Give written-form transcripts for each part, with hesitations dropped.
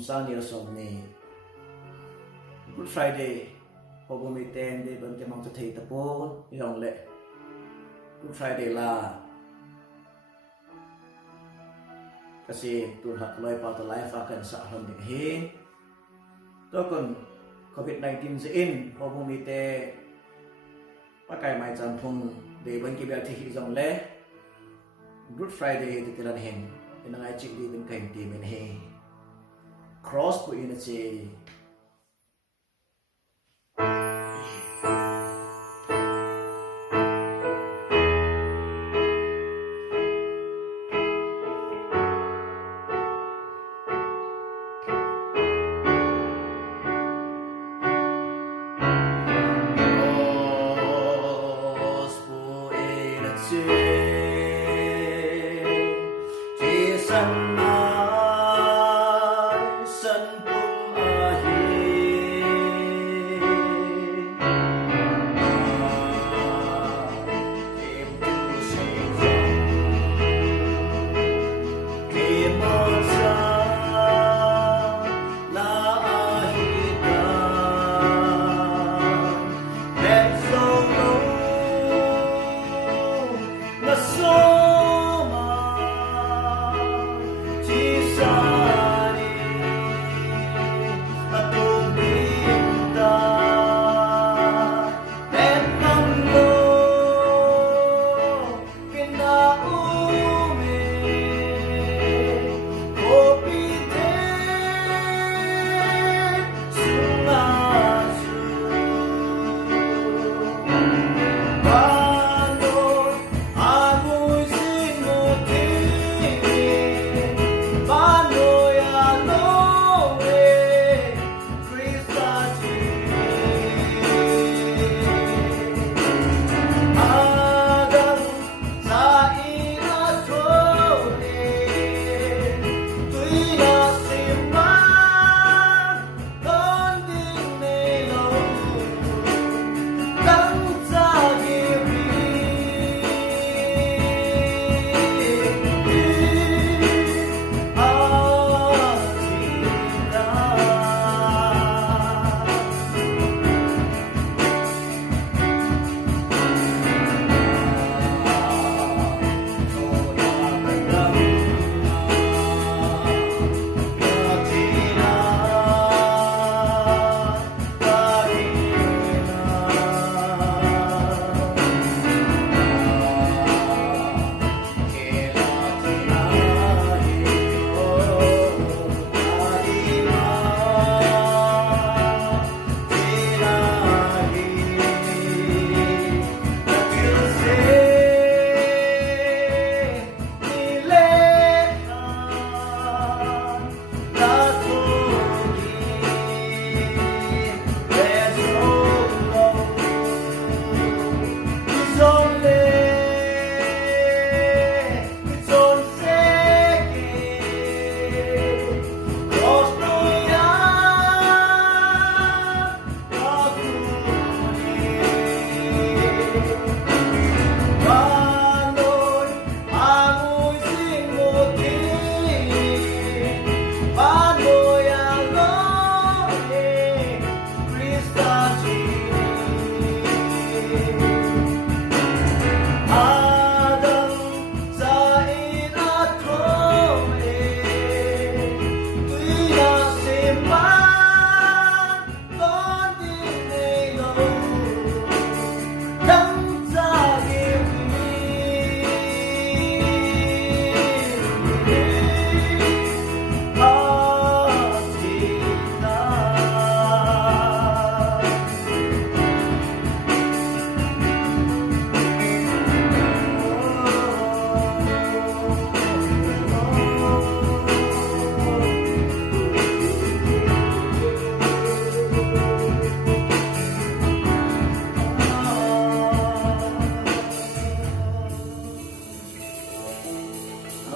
sang ni som ni Good Friday hobo mi ten de ban te mang thei ta po yong le Good Friday la kasi tu hak loi pa to life akan sa hon de he to kon COVID-19 ze in hobo mi te pa kai mai cham thung de ban ki bel thi jong le Good Friday te kiran hen ina ngai chi di ben kai ti men he cross po ina che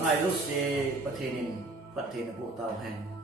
ai lúc sẽ bắt thìn vụ tàu hành